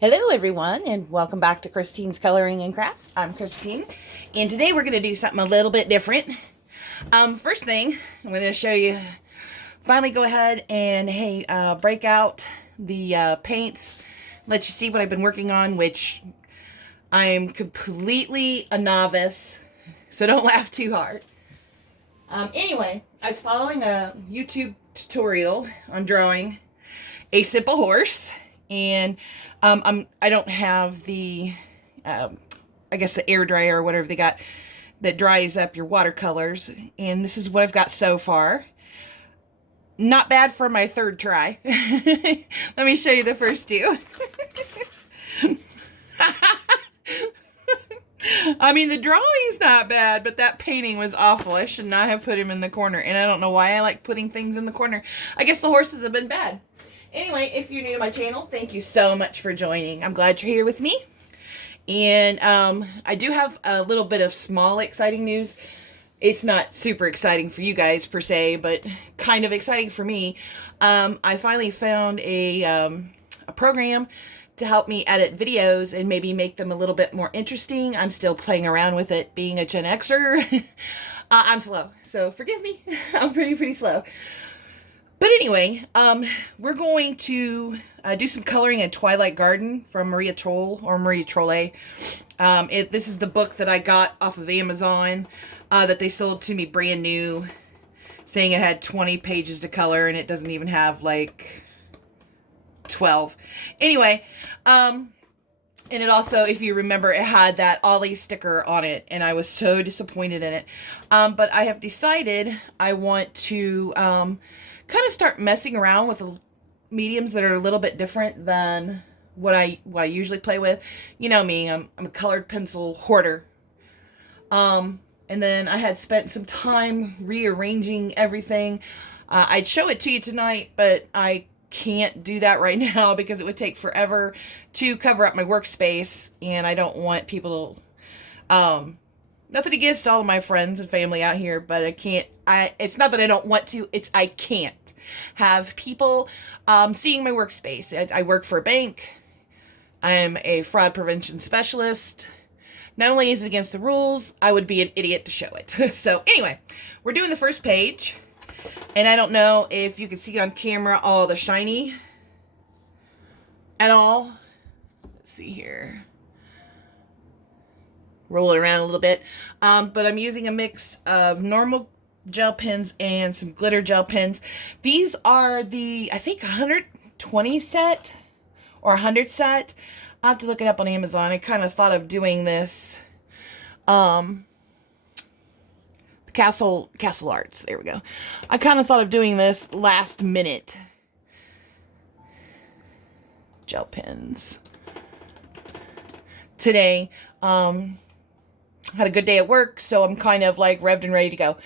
Hello everyone, and welcome back to Christine's Coloring and Crafts. I'm Christine, and today we're going to do something a little bit different. First thing, I'm going to show you, finally go ahead and, break out the paints, let you see what I've been working on, which I'm completely a novice, so don't laugh too hard. Anyway, I was following a YouTube tutorial on drawing a simple horse, and I don't have the, I guess the air dryer or whatever they got that dries up your watercolors. And this is what I've got so far. Not bad for my third try. Let me show you the first two. I mean, the drawing's not bad, but that painting was awful. I should not have put him in the corner. And I don't know why I like putting things in the corner. I guess the horses have been bad. Anyway, if you're new to my channel, thank you so much for joining. I'm glad you're here with me. And I do have a little bit of small exciting news. It's not super exciting for you guys per se, but kind of exciting for me. I finally found a program to help me edit videos and maybe make them a little bit more interesting. I'm still playing around with it, being a Gen Xer. I'm slow, so forgive me. I'm pretty slow. But anyway, we're going to do some coloring in Twilight Garden from Maria Troll, or Maria Trolle. This is the book that I got off of Amazon that they sold to me brand new, saying it had 20 pages to color, and it doesn't even have like 12. Anyway, and it also, if you remember, it had that Ollie sticker on it, and I was so disappointed in it. But I have decided I want to kind of start messing around with mediums that are a little bit different than what I usually play with. You know me, I'm a colored pencil hoarder. And then I had spent some time rearranging everything. I'd show it to you tonight, but I can't do that right now because it would take forever to cover up my workspace, and I don't want people to, nothing against all of my friends and family out here, but I can't, it's not that I don't want to, it's I can't have people seeing my workspace. I work for a bank. I'm a fraud prevention specialist. Not only is it against the rules, I would be an idiot to show it. So anyway, we're doing the first page. And I don't know if you can see on camera all the shiny at all. Let's see here. Roll it around a little bit. But I'm using a mix of normal gel pens and some glitter gel pens. These are the, I think, 120 set or 100 set. I'll have to look it up on Amazon. I kind of thought of doing this. Castle Arts. There we go. I kind of thought of doing this last minute. Gel pens. Today, had a good day at work, so I'm kind of like revved and ready to go.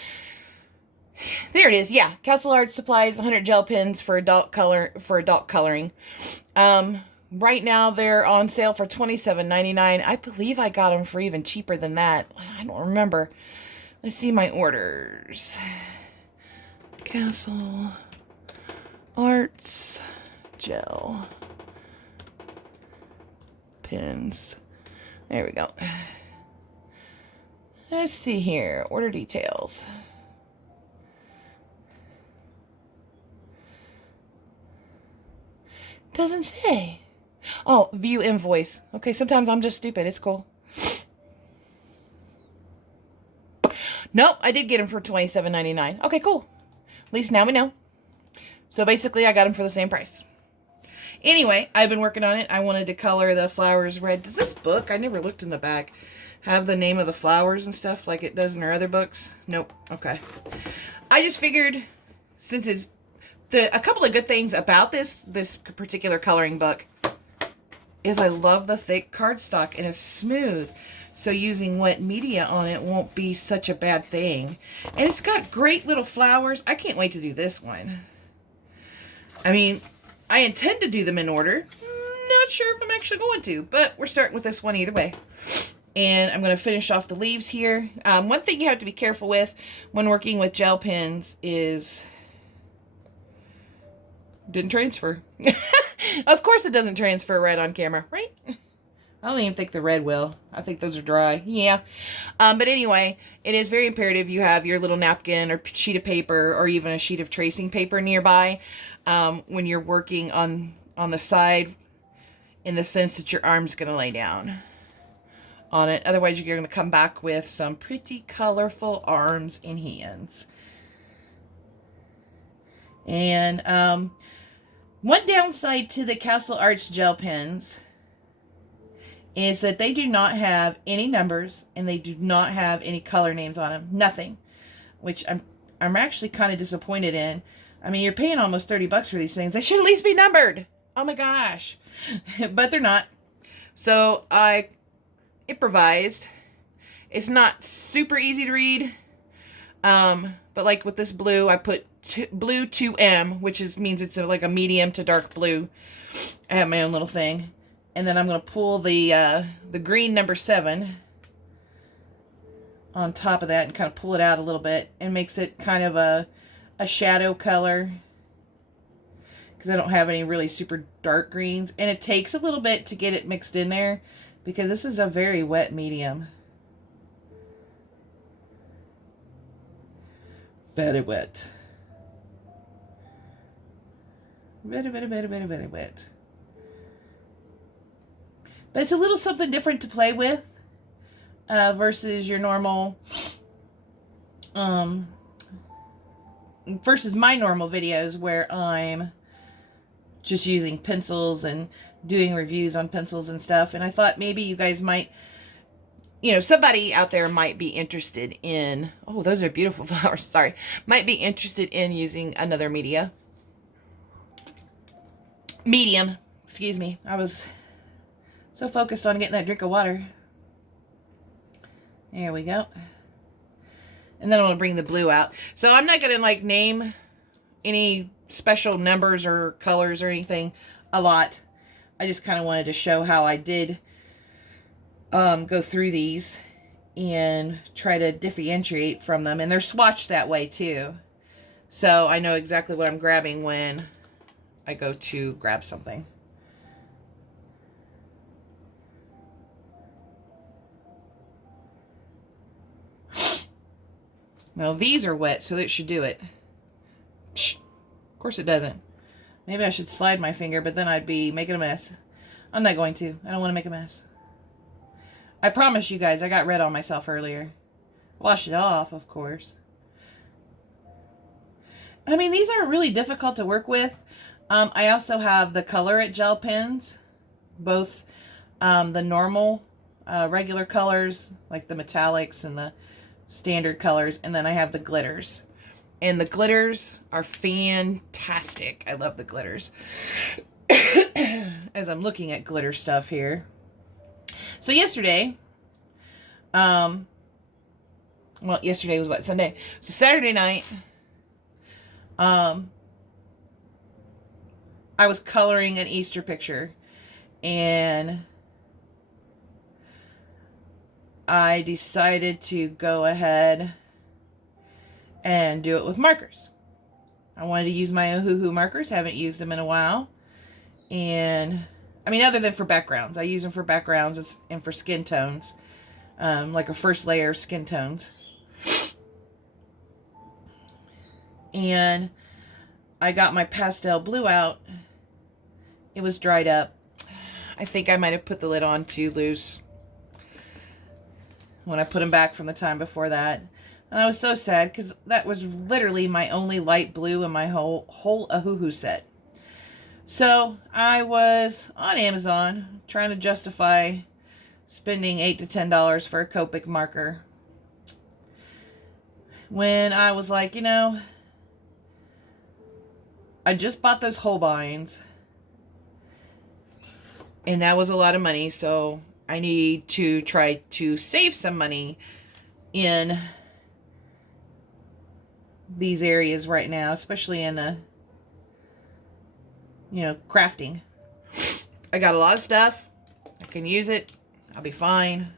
There it is. Yeah, Castle Arts supplies 100 gel pens for adult coloring. Right now they're on sale for $27.99. I believe I got them for even cheaper than that. I don't remember. Let's see my orders. Castle Arts gel pens. There we go. Let's see here. Order details. Doesn't say. Oh, view invoice. Okay, sometimes I'm just stupid. It's cool. Nope, I did get them for $27.99. Okay, cool. At least now we know. So basically, I got them for the same price. Anyway, I've been working on it. I wanted to color the flowers red. Does this book, I never looked in the back, have the name of the flowers and stuff like it does in our other books? Nope. Okay. I just figured, since it's a couple of good things about this particular coloring book is I love the thick cardstock, and it's smooth. So using wet media on it won't be such a bad thing. And it's got great little flowers. I can't wait to do this one. I mean, I intend to do them in order. Not sure if I'm actually going to, but we're starting with this one either way. And I'm going to finish off the leaves here. One thing you have to be careful with when working with gel pens is Didn't transfer. Of course it doesn't transfer red on camera, right? I don't even think the red will. I think those are dry. Yeah. But anyway, it is very imperative you have your little napkin or sheet of paper or even a sheet of tracing paper nearby when you're working on the side, in the sense that your arm's going to lay down on it. Otherwise, you're going to come back with some pretty colorful arms and hands. And one downside to the Castle Arts gel pens is that they do not have any numbers and they do not have any color names on them. Nothing. Which I'm actually kind of disappointed in. I mean, you're paying almost $30 for these things. They should at least be numbered. Oh my gosh. But they're not. So I improvised. It's not super easy to read. But like with this blue, I put blue 2M, which means it's like a medium to dark blue. I have my own little thing. And then I'm going to pull the green number 7 on top of that and kind of pull it out a little bit and makes it kind of a shadow color, because I don't have any really super dark greens. And it takes a little bit to get it mixed in there because this is a very wet medium. Very wet. Very, very, very, very, very wet. But it's a little something different to play with versus your normal, versus my normal videos where I'm just using pencils and doing reviews on pencils and stuff. And I thought maybe you guys might, somebody out there might be interested in, oh, those are beautiful flowers, sorry, might be interested in using another medium, excuse me. I was so focused on getting that drink of water. There we go. And then I'm going to bring the blue out. So I'm not going to like name any special numbers or colors or anything a lot. I just kind of wanted to show how I did go through these and try to differentiate from them. And they're swatched that way too. So I know exactly what I'm grabbing when I go to grab something. Well, these are wet, so it should do it. Psh, of course it doesn't. Maybe I should slide my finger, but then I'd be making a mess. I'm not going to. I don't want to make a mess. I promise you guys, I got red on myself earlier. Wash it off, of course. I mean, these aren't really difficult to work with. I also have the Color It gel pens. Both the normal, regular colors, like the metallics and the standard colors, and then I have the glitters, and the glitters are fantastic. I love the glitters. As I'm looking at glitter stuff here, so yesterday, yesterday was what, Sunday? So Saturday night, I was coloring an Easter picture, and I decided to go ahead and do it with markers. I wanted to use my Ohuhu markers. Haven't used them in a while. And, I mean, other than for backgrounds. I use them for backgrounds and for skin tones. Like a first layer of skin tones. And I got my pastel blue out. It was dried up. I think I might have put the lid on too loose when I put them back from the time before that. And I was so sad because that was literally my only light blue in my whole Ohuhu set. So I was on Amazon trying to justify spending $8 to $10 for a Copic marker, when I was like, I just bought those Holbeins, and that was a lot of money, so I need to try to save some money in these areas right now, especially in the, crafting. I got a lot of stuff. I can use it. I'll be fine.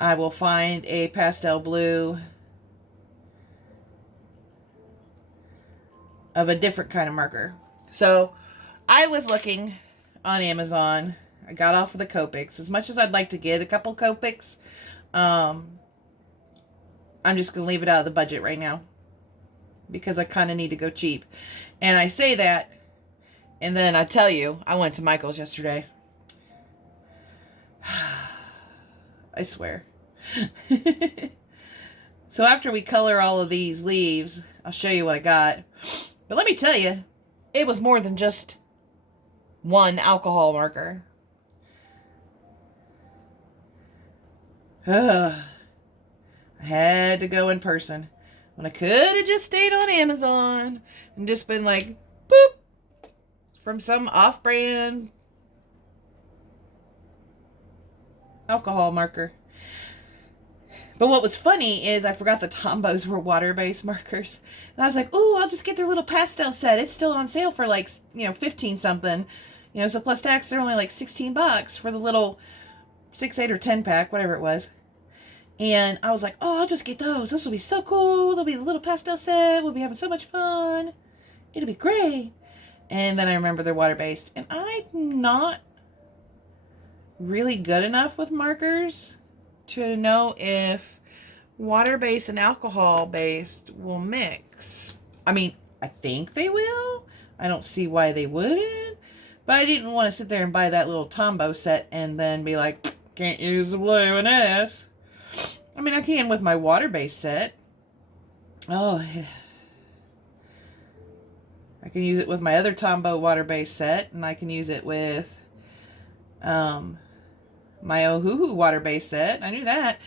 I will find a pastel blue of a different kind of marker. So I was looking on Amazon. I got off of the Copics. As much as I'd like to get a couple Copics, I'm just going to leave it out of the budget right now. Because I kind of need to go cheap. And I say that, and then I tell you, I went to Michael's yesterday. I swear. So after we color all of these leaves, I'll show you what I got. But let me tell you, it was more than just one alcohol marker. I had to go in person. When I could have just stayed on Amazon and just been like, boop, from some off-brand alcohol marker. But what was funny is I forgot the Tombos were water-based markers. And I was like, ooh, I'll just get their little pastel set. It's still on sale for like, 15 something. So plus tax, they're only like $16 for the little 6, 8, or 10 pack, whatever it was. And I was like, oh, I'll just get those. Those will be so cool. They'll be the little pastel set. We'll be having so much fun. It'll be great. And then I remember they're water-based. And I'm not really good enough with markers to know if water-based and alcohol-based will mix. I mean, I think they will. I don't see why they wouldn't. But I didn't want to sit there and buy that little Tombow set and then be like, can't use the blue in this. I mean, I can with my water-based set. Oh, yeah. I can use it with my other Tombow water-based set, and I can use it with my Ohuhu water-based set. I knew that.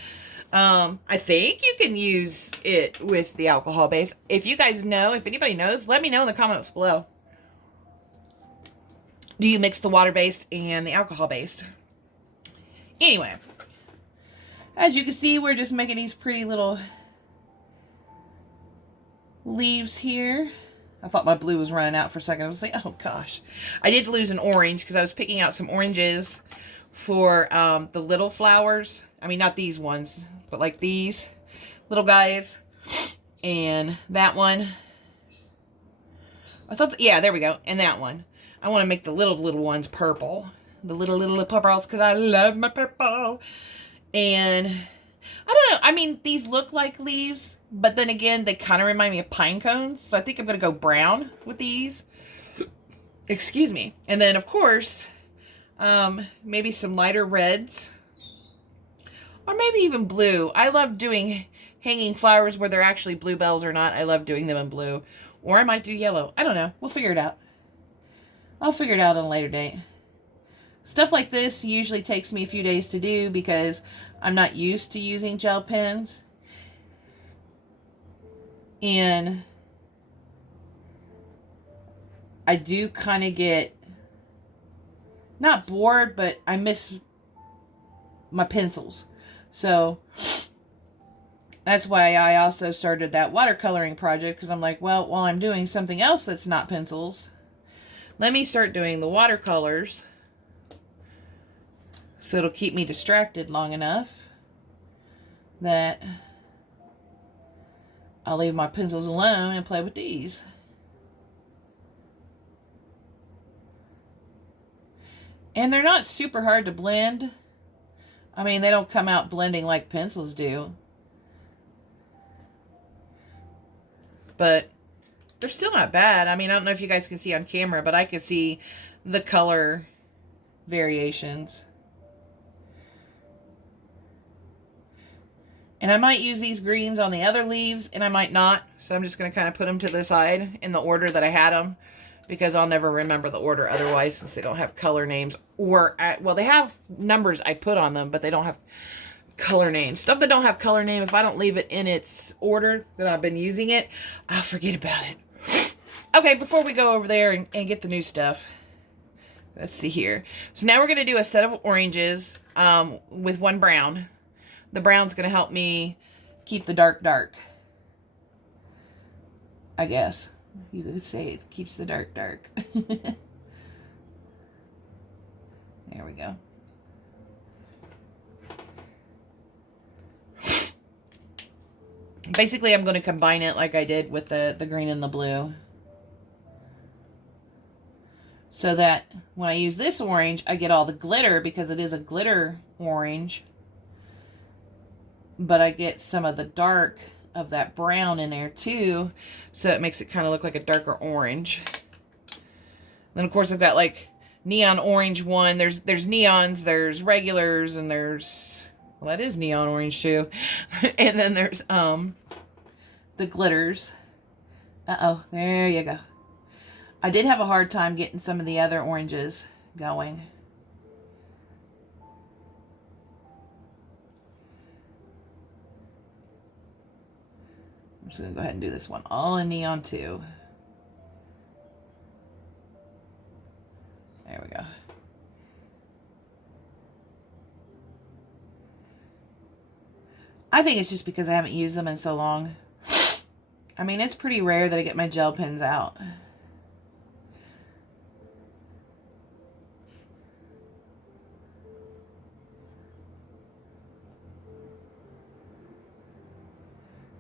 I think you can use it with the alcohol base. If you guys know, if anybody knows, let me know in the comments below. Do you mix the water-based and the alcohol-based? Anyway. As you can see, we're just making these pretty little leaves here. I thought my blue was running out for a second. I was like, oh gosh. I did lose an orange because I was picking out some oranges for the little flowers. I mean, not these ones, but like these little guys. And that one. I thought, yeah, there we go. And that one. I want to make the little ones purple. The little purples because I love my purple. And I don't know. I mean, these look like leaves, but then again, they kind of remind me of pine cones. So I think I'm going to go brown with these. Excuse me. And then, of course, maybe some lighter reds. Or maybe even blue. I love doing hanging flowers where they're actually bluebells or not. I love doing them in blue. Or I might do yellow. I don't know. We'll figure it out. I'll figure it out on a later date. Stuff like this usually takes me a few days to do because I'm not used to using gel pens. And I do kind of get, not bored, but I miss my pencils. So that's why I also started that watercoloring project, because I'm like, well, while I'm doing something else that's not pencils, let me start doing the watercolors. So it'll keep me distracted long enough that I'll leave my pencils alone and play with these. And they're not super hard to blend. I mean, they don't come out blending like pencils do. But they're still not bad. I mean, I don't know if you guys can see on camera, but I can see the color variations. And I might use these greens on the other leaves, and I might not. So I'm just going to kind of put them to the side in the order that I had them, because I'll never remember the order otherwise, since they don't have color names. Or, well, they have numbers I put on them, but they don't have color names. Stuff that don't have color name, if I don't leave it in its order that I've been using it, I'll forget about it. Okay, before we go over there and get the new stuff, let's see here. So now we're going to do a set of oranges with one brown. The brown's going to help me keep the dark dark, I guess. You could say it keeps the dark dark. There we go. Basically, I'm going to combine it like I did with the green and the blue. so that when I use this orange, I get all the glitter because it is a glitter orange. But I get some of the dark of that brown in there too, so it makes it kind of look like a darker orange. Then of course I've got like neon orange one. There's neons, there's regulars, and there's, well, that is neon orange too. And then there's the glitters. Uh-oh, there you go. I did have a hard time getting some of the other oranges going. I'm just going to go ahead and do this one all in neon too. There we go. I think it's just because I haven't used them in so long. I mean, it's pretty rare that I get my gel pens out.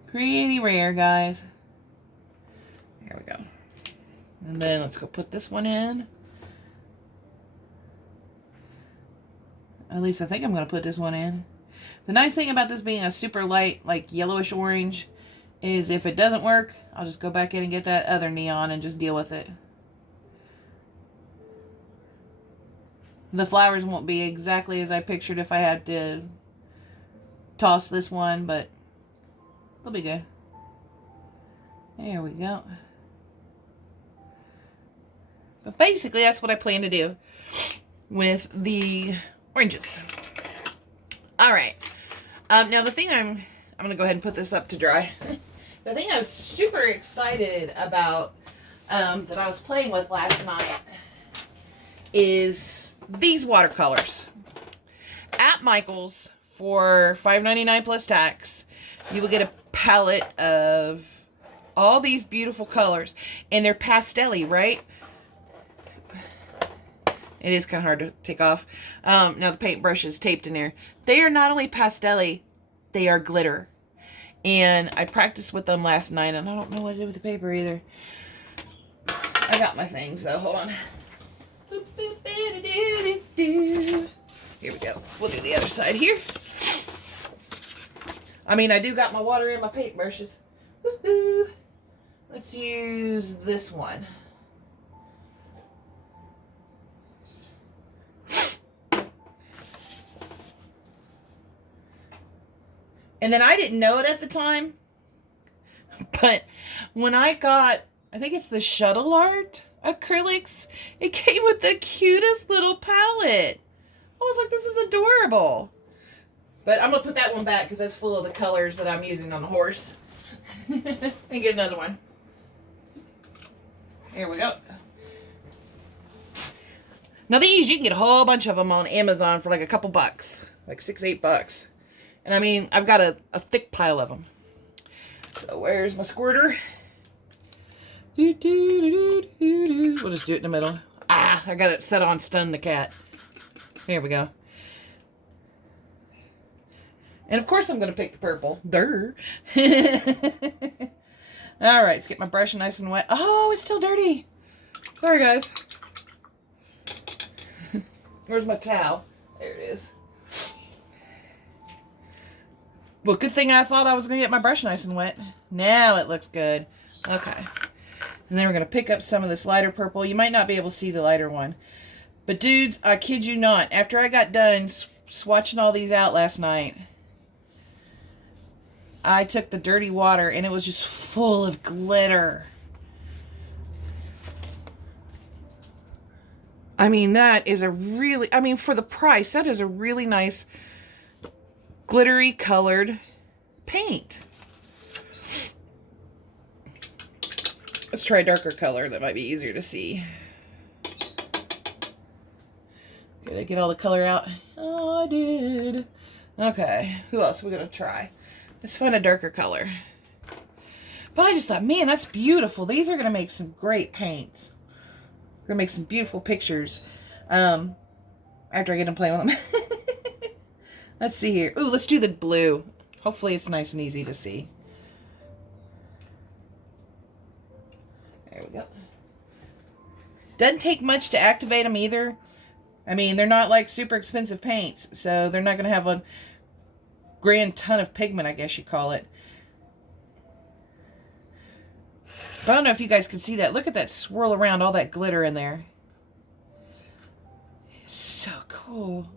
Pretty rare, guys. There we go. And then let's go put this one in. At least I think I'm going to put this one in. The nice thing about this being a super light, like yellowish orange, is if it doesn't work, I'll just go back in and get that other neon and just deal with it. The flowers won't be exactly as I pictured if I had to toss this one, but they'll be good. There we go. But basically, that's what I plan to do with the oranges. All right. Now the thing I'm going to go ahead and put this up to dry. The thing I was super excited about that I was playing with last night is these watercolors. At Michael's for $5.99 plus tax, you will get a palette of all these beautiful colors, and they're pastel-y, right? It is kind of hard to take off. Now the paintbrush is taped in there. They are not only pastel-y, they are glitter. And I practiced with them last night, and I don't know what I did with the paper either. I got my things, though. Hold on. Here we go. We'll do the other side here. I mean, I do got my water in my paintbrushes. Let's use this one. And then I didn't know it at the time, but when I got, I think it's the Shuttle Art acrylics, it came with the cutest little palette. I was like, this is adorable. But I'm going to put that one back because that's full of the colors that I'm using on the horse. And get another one. Here we go. Now these, you can get a whole bunch of them on Amazon for like a couple bucks. Like $6, $8. And I mean, I've got a thick pile of them. So where's my squirter? We'll just do it in the middle. Ah, I got it set on stun the cat. Here we go. And of course I'm going to pick the purple. Durr. All right, let's get my brush nice and wet. Oh, it's still dirty. Sorry, guys. Where's my towel? There it is. Well, good thing I thought I was going to get my brush nice and wet. Now it looks good. Okay. And then we're going to pick up some of this lighter purple. You might not be able to see the lighter one. But dudes, I kid you not. After I got done swatching all these out last night, I took the dirty water and it was just full of glitter. I mean, that is a really, I mean, for the price, that is a really nice glittery colored paint. Let's try a darker color that might be easier to see. Did I get all the color out? Oh, I did. Okay, who else are we going to try? Let's find a darker color. But I just thought, man, that's beautiful. These are going to make some great paints. We're going to make some beautiful pictures after I get them playing with them. Let's see here. Ooh, let's do the blue. Hopefully it's nice and easy to see. There we go. Doesn't take much to activate them either. I mean, they're not like super expensive paints, so they're not going to have a grand ton of pigment, I guess you call it. But I don't know if you guys can see that. Look at that swirl around, all that glitter in there. So cool.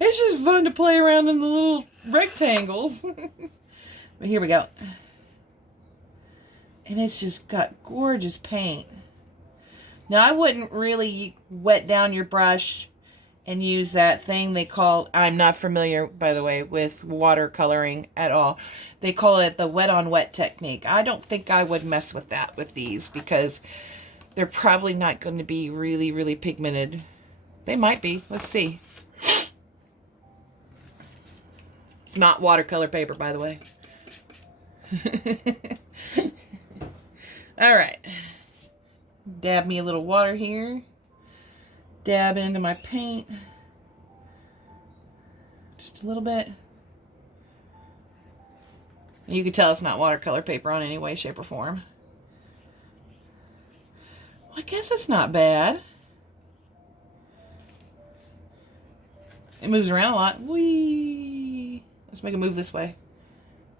It's just fun to play around in the little rectangles. But here we go. And it's just got gorgeous paint. Now, I wouldn't really wet down your brush and use that thing they call, I'm not familiar, by the way, with watercoloring at all. They call it the wet on wet technique. I don't think I would mess with that with these because they're probably not going to be really, really pigmented. They might be. Let's see. It's not watercolor paper, by the way. All right. Dab me a little water here. Dab into my paint. Just a little bit. You can tell it's not watercolor paper on any way, shape, or form. Well, I guess it's not bad. It moves around a lot. Whee! Let's make it move this way.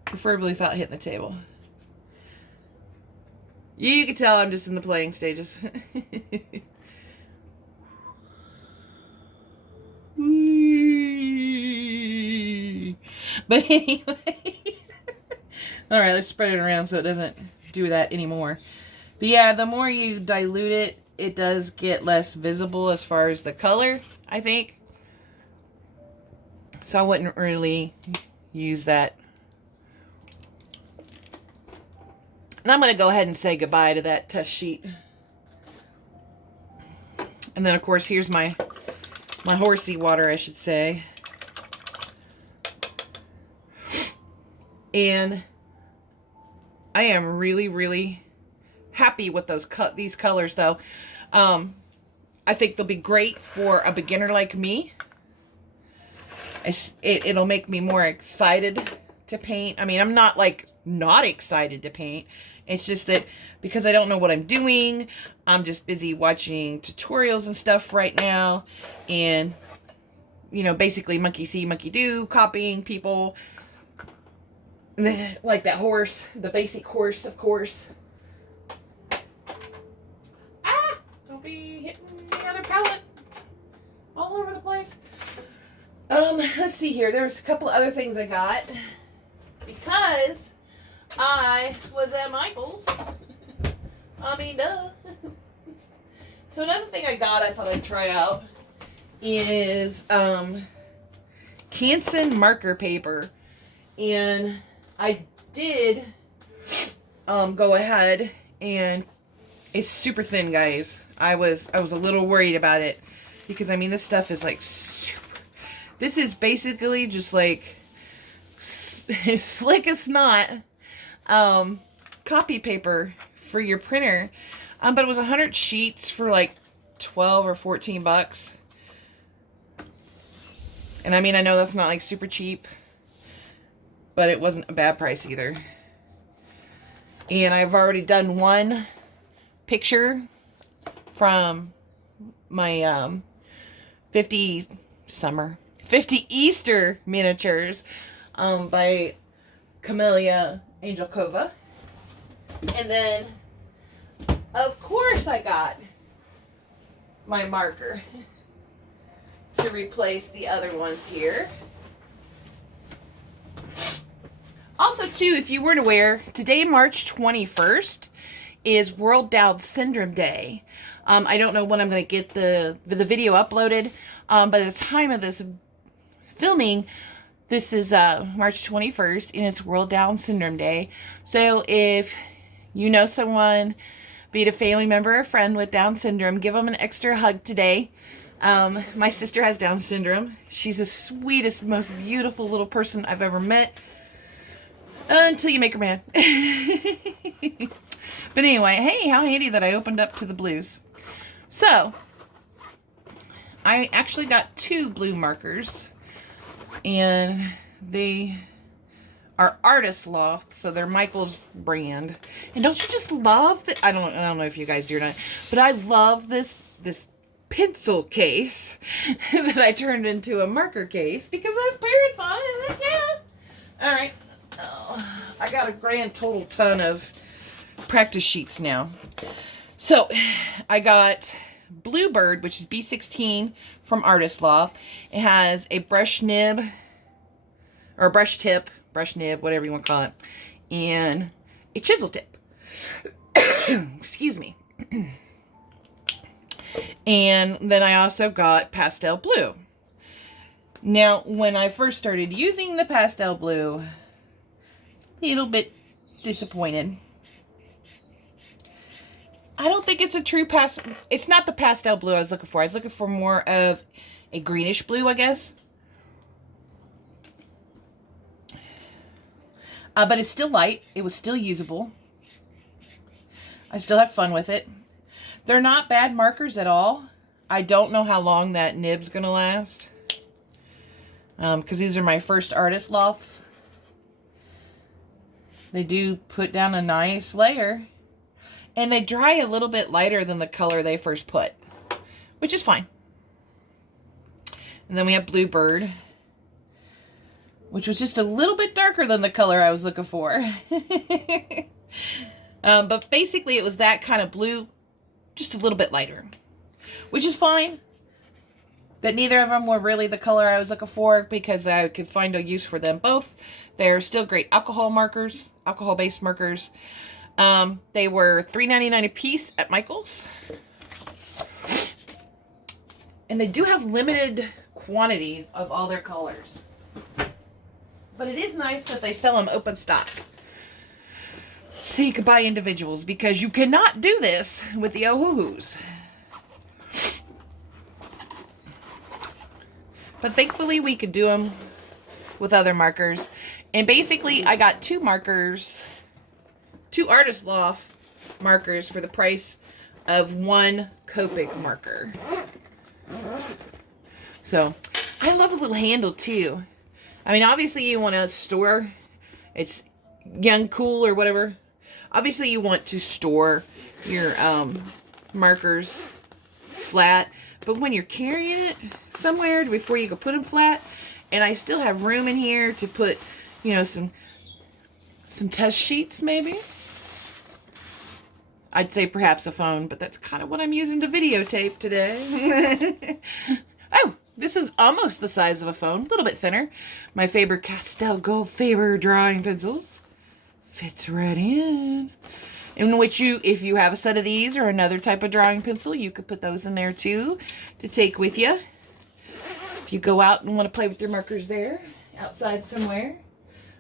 Preferably without hitting the table. You can tell I'm just in the playing stages. But anyway. Alright, let's spread it around so it doesn't do that anymore. But yeah, the more you dilute it, it does get less visible as far as the color, I think. So I wouldn't really use that. And I'm going to go ahead and say goodbye to that test sheet. And then, of course, here's my horsey water, I should say. And I am really, really happy with these colors, though. I think they'll be great for a beginner like me. It'll make me more excited to paint. I mean, I'm not, like, not excited to paint. It's just that because I don't know what I'm doing, I'm just busy watching tutorials and stuff right now. And, you know, basically monkey see, monkey do, copying people. Like that horse, the basic horse, of course. Ah! Don't be hitting the other palette all over the place. Let's see here. There was a couple of other things I got because I was at Michael's. I mean, duh. So another thing I got I thought I'd try out is Canson marker paper. And I did go ahead, and it's super thin, guys. I was a little worried about it because, I mean, this stuff is like super. This is basically just like slick as snot copy paper for your printer. But it was 100 sheets for like 12 or 14 bucks. And I mean, I know that's not like super cheap, but it wasn't a bad price either. And I've already done one picture from my 50 Easter miniatures by Camellia Angelkova. And then, of course, I got my marker to replace the other ones here. Also, too, if you weren't aware, today, March 21st, is World Down Syndrome Day. I don't know when I'm going to get the video uploaded. By the time of this filming, this is March 21st, and it's World Down Syndrome Day. So if you know someone, be it a family member or a friend with Down syndrome, give them an extra hug today. My sister has Down syndrome. She's the sweetest, most beautiful little person I've ever met. Until you make her mad. But anyway, hey, how handy that I opened up to the blues. So, I actually got 2 blue markers. And they are Artist Loft, so they're Michael's brand. And don't you just love that? I don't know if you guys do or not, but I love this pencil case that I turned into a marker case because it has parrots on it. Like, yeah. All right. Oh, I got a grand total ton of practice sheets now. So I got Bluebird, which is B16 from Artist Loft. It has a brush nib or a brush tip, brush nib, whatever you want to call it, and a chisel tip. Excuse me. And then I also got pastel blue. Now, when I first started using the pastel blue, a little bit disappointed. I don't think it's a true it's not the pastel blue I was looking for. I was looking for more of a greenish blue, I guess. But it's still light. It was still usable. I still had fun with it. They're not bad markers at all. I don't know how long that nib's going to last. Because these are my first Artist Lofts. They do put down a nice layer. And they dry a little bit lighter than the color they first put, which is fine. And then we have Bluebird, which was just a little bit darker than the color I was looking for. But basically it was that kind of blue, just a little bit lighter, which is fine. But neither of them were really the color I was looking for because I could find a use for them both. They're still great alcohol markers, alcohol-based markers. They were $3.99 a piece at Michael's. And they do have limited quantities of all their colors. But it is nice that they sell them open stock. So you can buy individuals because you cannot do this with the Ohuhus. But thankfully we could do them with other markers. And basically I got two Artist Loft markers for the price of one Copic marker. So, I love a little handle too. I mean, obviously you want to store, it's young, cool, or whatever. Obviously you want to store your markers flat, but when you're carrying it somewhere before you go put them flat, and I still have room in here to put, you know, some test sheets maybe. I'd say perhaps a phone, but that's kind of what I'm using to videotape today. Oh, this is almost the size of a phone, a little bit thinner. My Faber Castell Gold Faber drawing pencils. Fits right in. In which if you have a set of these or another type of drawing pencil, you could put those in there too to take with you. If you go out and want to play with your markers there, outside somewhere,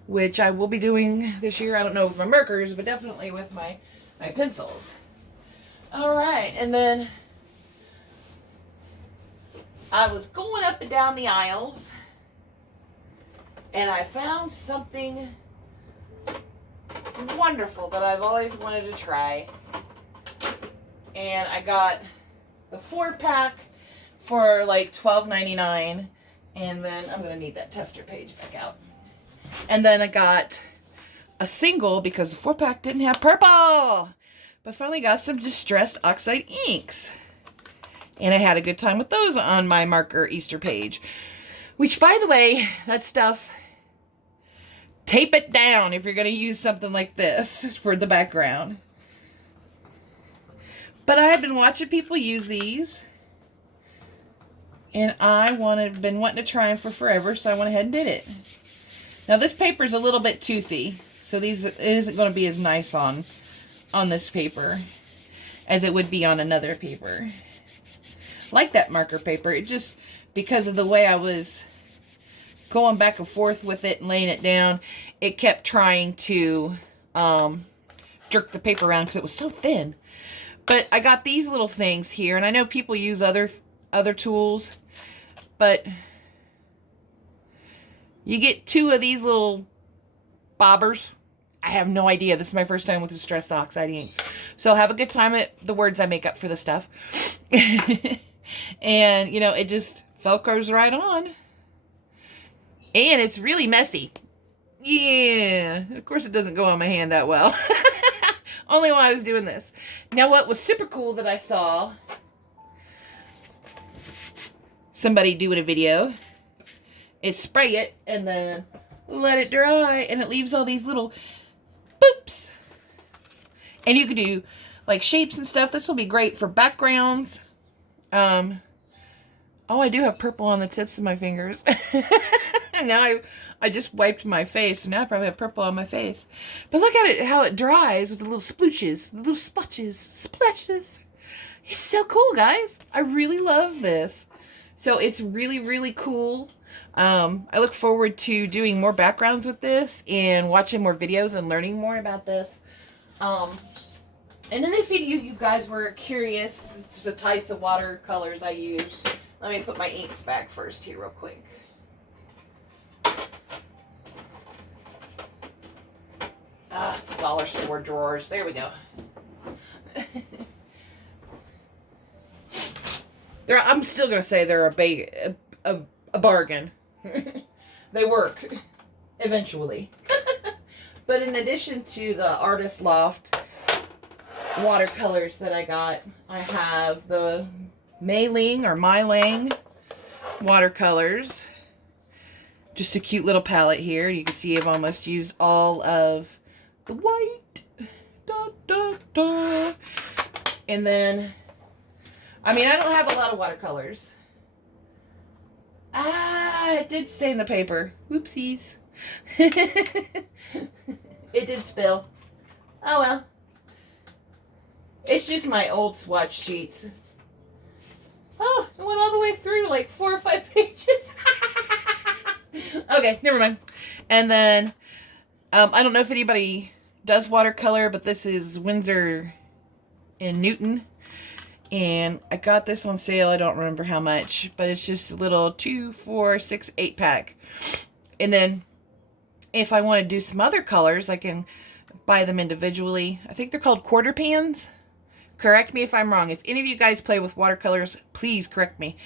which I will be doing this year. I don't know with my markers, but definitely with my pencils. All right, and then I was going up and down the aisles, and I found something wonderful that I've always wanted to try. And I got the 4-pack for like $12.99, and then I'm going to need that tester page back out. And then I got a single because the 4-pack didn't have purple. But finally got some distressed Oxide inks. And I had a good time with those on my marker Easter page. Which, by the way, that stuff, tape it down if you're going to use something like this for the background. But I have been watching people use these. And been wanting to try them for forever, so I went ahead and did it. Now this paper is a little bit toothy, so it isn't going to be as nice on this paper as it would be on another paper. Like that marker paper, it just, because of the way I was going back and forth with it and laying it down, it kept trying to jerk the paper around because it was so thin. But I got these little things here, and I know people use other tools, but you get 2 of these little bobbers. I have no idea. This is my first time with distressed Oxide inks. So have a good time at the words I make up for the stuff. And, you know, it just Velcros right on. And it's really messy. Yeah, of course it doesn't go on my hand that well. Only while I was doing this. Now what was super cool that I saw somebody do in a video is spray it and then let it dry, and it leaves all these little boops. And you could do like shapes and stuff. This will be great for backgrounds. Oh, I do have purple on the tips of my fingers. And now I just wiped my face, so now I probably have purple on my face. But look at it, how it dries with the little splooshes, the little splotches, splashes. It's so cool, guys. I really love this. So it's really, really cool. I look forward to doing more backgrounds with this and watching more videos and learning more about this. And then if you guys were curious to the types of watercolors I use, let me put my inks back first here real quick. Dollar store drawers. There we go. I'm still going to say they're a bargain. They work eventually. But in addition to the Artist Loft watercolors that I got, I have the Mylang watercolors. Just a cute little palette here. You can see I've almost used all of the white. Da, da, da. And then, I mean, I don't have a lot of watercolors. It did stain the paper. Whoopsies. It did spill. Oh well. It's just my old swatch sheets. Oh, it went all the way through like 4 or 5 pages. Okay, never mind. And then, I don't know if anybody does watercolor, but this is Winsor & Newton. And I got this on sale. I don't remember how much, but it's just a little 2, 4, 6, 8 pack. And then if I want to do some other colors, I can buy them individually. I think they're called quarter pans. Correct me if I'm wrong. If any of you guys play with watercolors, please correct me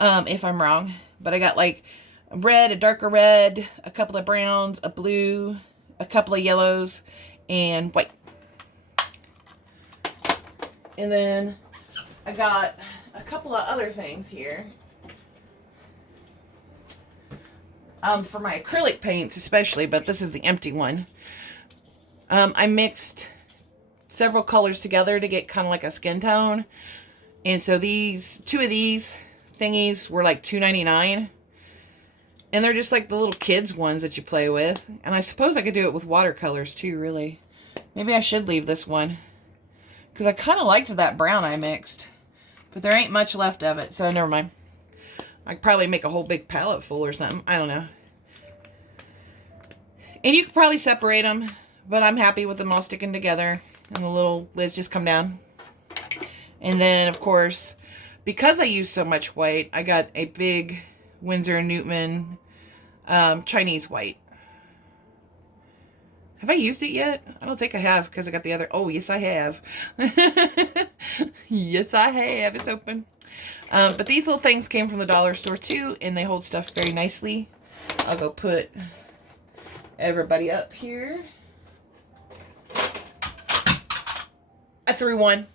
if I'm wrong. But I got like a red, a darker red, a couple of browns, a blue, a couple of yellows, and white. And then I got a couple of other things here. For my acrylic paints especially, but this is the empty one. I mixed several colors together to get kind of like a skin tone. And so two of these thingies were like $2.99. And they're just like the little kids ones that you play with. And I suppose I could do it with watercolors too, really. Maybe I should leave this one, because I kind of liked that brown I mixed. But there ain't much left of it, so never mind. I could probably make a whole big palette full or something. I don't know. And you could probably separate them, but I'm happy with them all sticking together. And the little lids just come down. And then, of course, because I use so much white, I got a big Winsor & Newton Chinese white. Have I used it yet? I don't think I have, because I got the other. Oh, yes, I have. Yes, I have. It's open. But these little things came from the dollar store, too, and they hold stuff very nicely. I'll go put everybody up here. I threw one.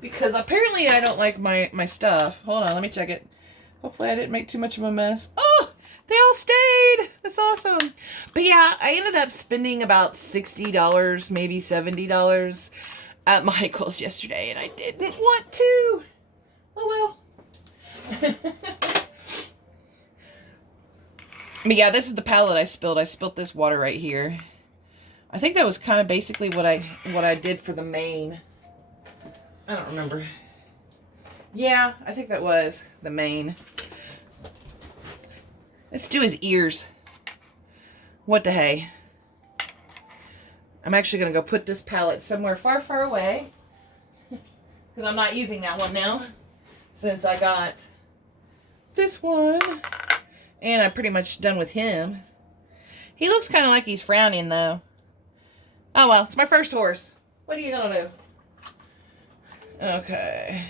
Because apparently I don't like my stuff. Hold on, let me check it. Hopefully I didn't make too much of a mess. Oh, they all stayed. That's awesome. But yeah, I ended up spending about $60, maybe $70 at Michael's yesterday, and I didn't want to. Oh well. But yeah, this is the palette I spilled. I spilled this water right here. I think that was kind of basically what I did for the main. I don't remember. Yeah, I think that was the main. Let's do his ears. What the hey? I'm actually going to go put this palette somewhere far, far away. Because I'm not using that one now. Since I got this one. And I'm pretty much done with him. He looks kind of like he's frowning, though. Oh, well, it's my first horse. What are you going to do? Okay.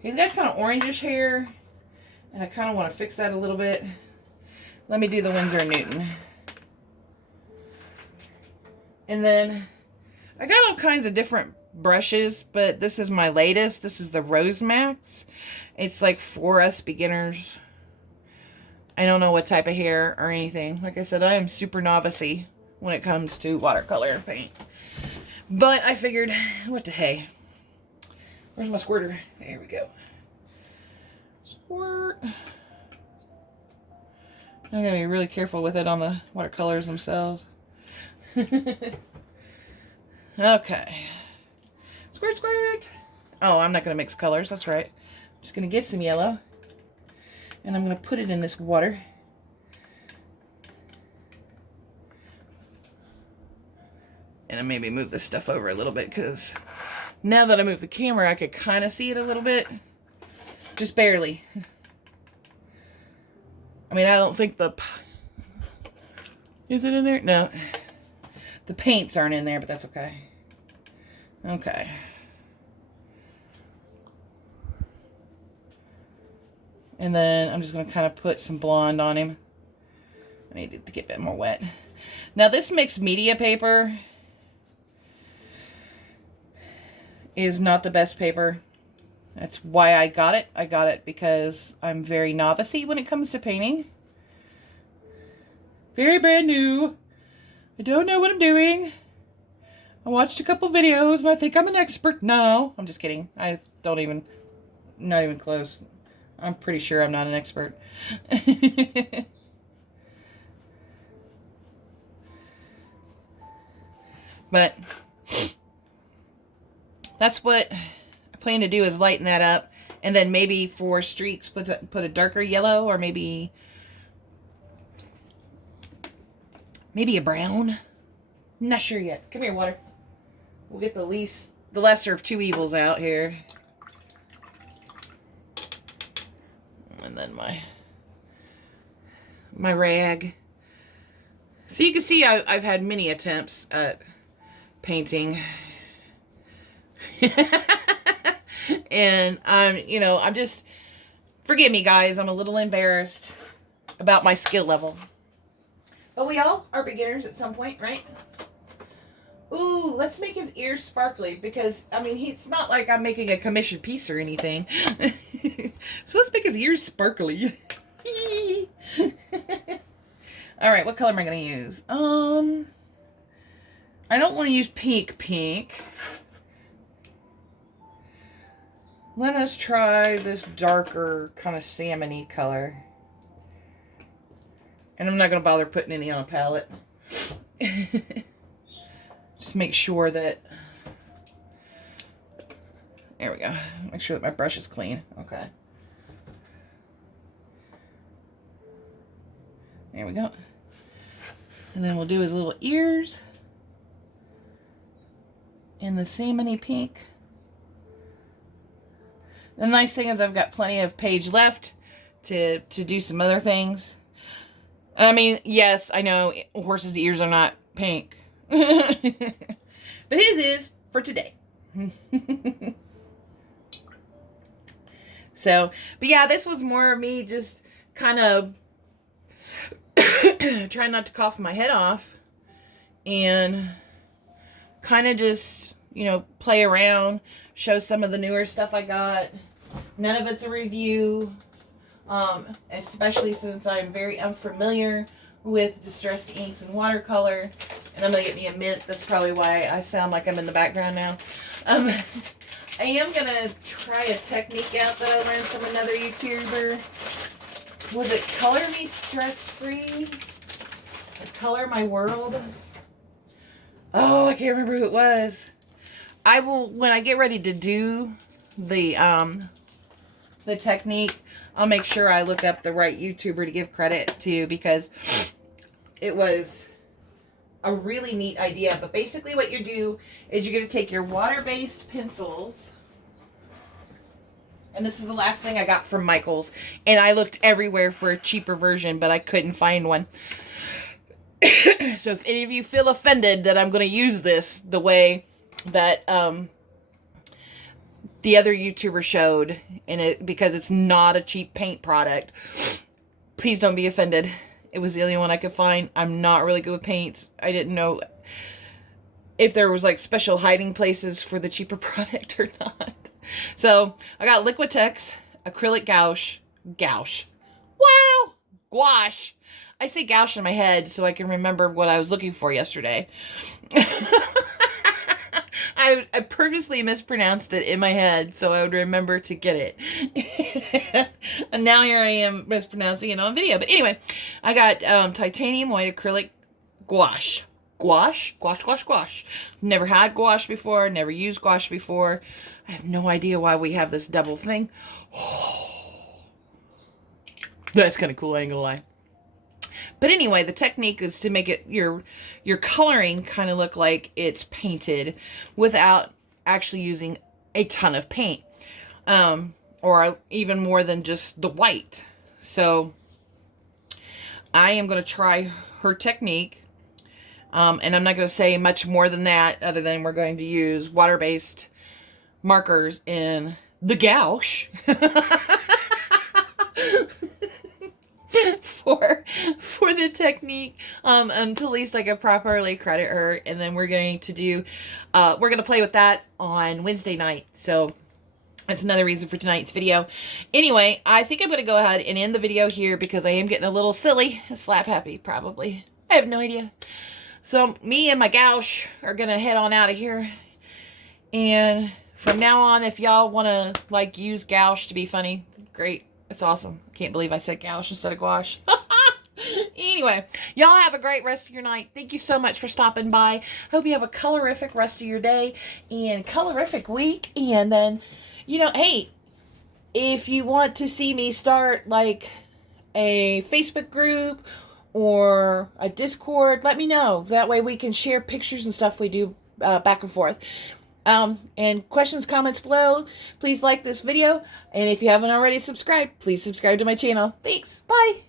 He's got kind of orangish hair. And I kind of want to fix that a little bit. Let me do the Winsor & Newton. And then I got all kinds of different brushes, but this is my latest. This is the Rose Max. It's like for us beginners. I don't know what type of hair or anything. Like I said, I am super novice-y when it comes to watercolor paint. But I figured, what the hey. Where's my squirter? There we go. Squirt. I'm going to be really careful with it on the watercolors themselves. Okay. Squirt, squirt. Oh, I'm not going to mix colors. That's right. I'm just going to get some yellow. And I'm going to put it in this water. And I maybe move this stuff over a little bit, because now that I move the camera, I could kind of see it a little bit. Just barely. I mean, I don't think the... Is it in there? No. The paints aren't in there, but that's okay. Okay. And then I'm just going to kind of put some blonde on him. I need it to get a bit more wet. Now, this mixed media paper is not the best paper. That's why I got it. I got it because I'm very novice-y when it comes to painting. Very brand new. I don't know what I'm doing. I watched a couple videos and I think I'm an expert now. I'm just kidding. I don't even, not even close. I'm pretty sure I'm not an expert. But that's what I plan to do, is lighten that up. And then maybe for streaks, put a darker yellow, or maybe a brown. Not sure yet. Come here, water. We'll get the lesser of two evils out here. And then my rag. So you can see I've had many attempts at painting. And I'm just, forgive me guys, I'm a little embarrassed about my skill level. But we all are beginners at some point, right? Ooh, let's make his ears sparkly, because, I mean, it's not like I'm making a commission piece or anything. So let's make his ears sparkly. Alright, what color am I going to use? I don't want to use pink. Let us try this darker kind of salmon-y color. And I'm not going to bother putting any on a palette. Just make sure that... There we go. Make sure that my brush is clean. Okay. There we go. And then we'll do his little ears. In the salmony pink. The nice thing is I've got plenty of page left to do some other things. I mean, yes, I know horses' ears are not pink. But his is for today. So, but yeah, this was more of me just kind of trying not to cough my head off. And kind of just, play around, show some of the newer stuff I got. None of it's a review. Especially since I'm very unfamiliar with distressed inks and watercolor. And I'm going to get me a mint. That's probably why I sound like I'm in the background now. I am going to try a technique out that I learned from another YouTuber. Was it Color Me Stress Free? Or Color My World? Oh, I can't remember who it was. I will, when I get ready to do the technique, I'll make sure I look up the right YouTuber to give credit to, because it was a really neat idea. But basically what you do is you're going to take your water-based pencils. And this is the last thing I got from Michael's. And I looked everywhere for a cheaper version, but I couldn't find one. So if any of you feel offended that I'm going to use this the way that the other YouTuber showed, because it's not a cheap paint product, please don't be offended. It was the only one I could find. I'm not really good with paints. I didn't know if there was like special hiding places for the cheaper product or not. So I got Liquitex acrylic gouache. Wow, gouache. I say gouache in my head so I can remember what I was looking for yesterday. I purposely mispronounced it in my head so I would remember to get it. And now here I am mispronouncing it on video. But anyway, I got titanium white acrylic gouache. Gouache. Never had gouache before. Never used gouache before. I have no idea why we have this double thing. That's kind of cool, I ain't gonna lie. But anyway, the technique is to make it your coloring kind of look like it's painted without actually using a ton of paint. Or even more than just the white. So I am going to try her technique. And I'm not going to say much more than that other than we're going to use water-based markers in the gouache. for the technique until at least I can properly credit her, and then we're going to do we're going to play with that on Wednesday night. So that's another reason for tonight's video. Anyway, I think I'm going to go ahead and end the video here because I am getting a little silly, slap happy probably. I have no idea. So me and my gouache are going to head on out of here, and from now on, if y'all want to like use gouache to be funny, great. It's awesome. Can't believe I said gouache instead of gouache. Anyway, y'all have a great rest of your night. Thank you so much for stopping by. Hope you have a colorific rest of your day and colorific week. And then, you know, hey, if you want to see me start like a Facebook group or a Discord, let me know. That way we can share pictures and stuff we do back and forth. And questions, comments below. Please like this video. And if you haven't already subscribed, please subscribe to my channel. Thanks. Bye.